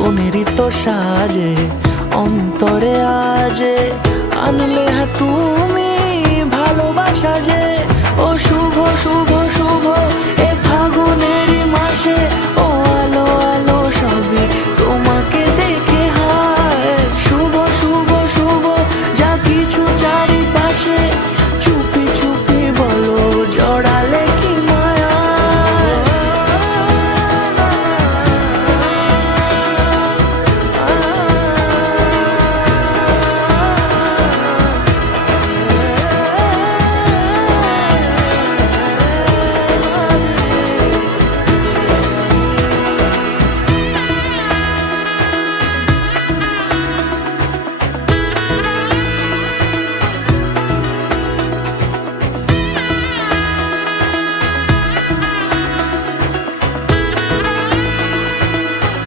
কোনেরই তো সাজে অন্তরে আজে আনলে হ্যাঁ তুমি ভালোবাসা যে ও শুভ শুভ শুভ